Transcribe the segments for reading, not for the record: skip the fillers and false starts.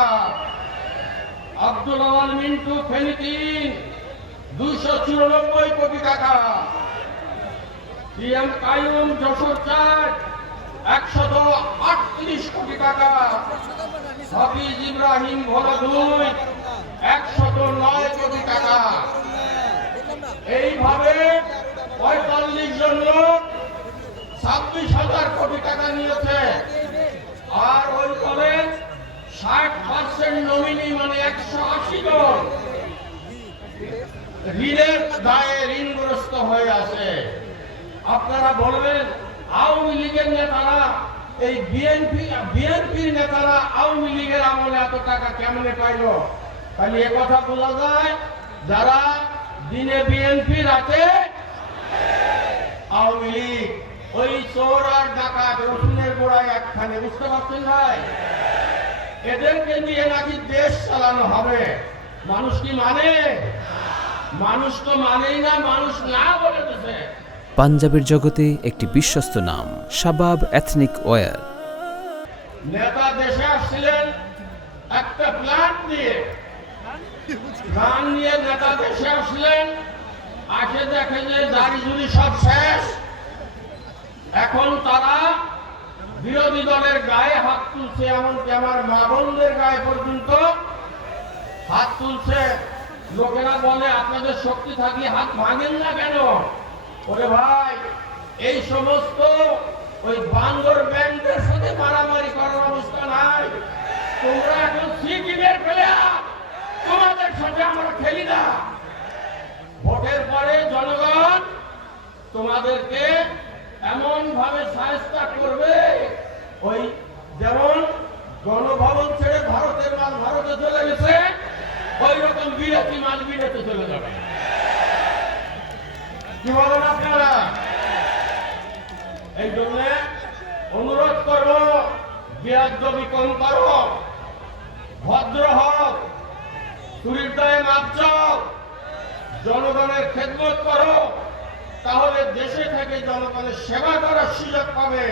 টাকা, আব্দুল আওয়াল মিন্টু ফেনী 3 294 কোটি টাকা, পিএম কাইয়ুম যশোর 4 138 কোটি টাকা, হাফিজ ইব্রাহিম ভোলা 2 109 কোটি টাকা। এইভাবে 45 জন লোক 26,000 কোটি টাকা নিয়েছে। আর ওই দলের 60% নমিনি মানে 180 জন ঋণের দায়ে ঋণগ্রস্ত হয়ে আছে। আপনারা বলবেন আওয়ামী লীগের নেতারা, এই বিএনপির নেতারা আওয়ামী লীগের আমলে এত টাকা কেমনে পাইল? তাহলে এ কথা বলা যায়, যারা দিনে বিএনপি রাতে আওয়ামী লীগ, ওই চোর আর ডাকাত রসুনের গোড়ায় একখানে। বুঝতে পারছেন ভাই? এদেরকে নিয়ে নাকি দেশ চালানো হবে। মানুষ কি মানে? মানুষ তো মানেই না, মানুষ না বলে দিছে। পাঞ্জাবের জগতে একটি বিশ্বস্ত নাম শাবাব এথনিক ওয়্যার। নেতা দেশে আসছিলেন একটা প্ল্যান নিয়ে, গান নিয়ে নেতা দেশে আসলেন, আসে দেখে যে দাড়ি জুড়ি সব শেষ। এখন তারা বিরোধী দলের গায়ে হাত তুলছে, এমনকি আমার মা বোনদের গায়ে পর্যন্ত হাত তুলছে। লোকেরা বলে আপনাদের শক্তি থাকলে হাত ভাঙেন না কেন? ওরে ভাই, এই সমস্ত ওই বান্দর ব্যাংকের সাথে মারামারি করার অবস্থা নাই। তোমরা এখন সিকিমের প্লেয়ার, তোমাদের সাথে আমরা খেলি না। ভোটের পরে জনগণ তোমাদেরকে এমন ভাবে সাহায্য করবে, ওই যেমন গণভবন ছেড়ে ভারতের মাল ভারতে চলে গেছে, ওই রকম বিলেতি মাল বিলেতে চলে যাবে। কি বলেন আপনারা? এই জন্য অনুরোধ করবো, বেয়াদবি কম করো, ভদ্র হোক, চুরির দায়ে মাপ চাও, জনগণের খেদমত করো, তাহলে দেশে থেকে জনগণের সেবা করার সুযোগ পাবে।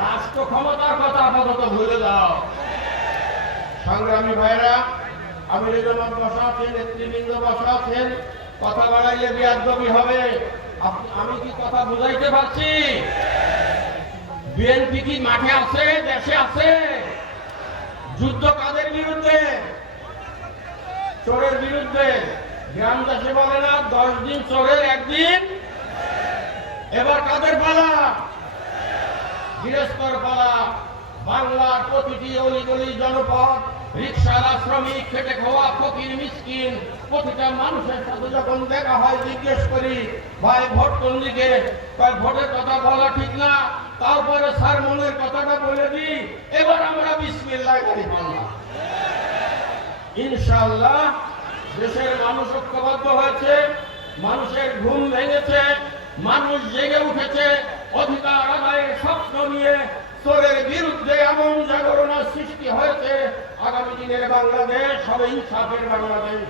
রাষ্ট্র ক্ষমতার কথা আপাতত ভুলে যাও। সংগ্রামী ভাইরা, আমির জামাত বসা আছেন, নেতৃবৃন্দ বসা আছেন, কথা বাড়াইলে বেয়াদবি হবে। আমি কি কথা বুঝাইতে পারছি? বিএনপি কি মাঠে আছে, দেশে আছে? যুদ্ধ কাদের বিরুদ্ধে? চোরের বিরুদ্ধে। গ্রাম দেশে বলে না 10 দিন চোরের 1 দিন। এবার কাদের পালা? গৃহস্থর পালা। বাংলার প্রতিটি অলিগলি জনপদ, রিকশালা, শ্রমিক, খেটে খাওয়া ফকির মিসকিন, প্রতিটা মানুষের সাথে যখন দেখা হয় জিজ্ঞেস করি, ভাই ভোট কোন দিকে? ভোটের কথা বলা ঠিক না, তারপরে স্যার মনের কথাটা বলে দিই, এবার আমরা বিসমিল্লাহ করি বাংলা। ইনশাআল্লাহ দেশের মানুষ ঐক্যবদ্ধ হয়েছে, মানুষের ঘুম ভেঙেছে, মানুষ জেগে উঠেছে, অধিকার আদায়ের স্বপ্ন নিয়ে চোরের বিরুদ্ধে এমন জাগরণের সৃষ্টি হয়েছে। আগামী দিনের বাংলাদেশ হবে ইনসাফের বাংলাদেশ।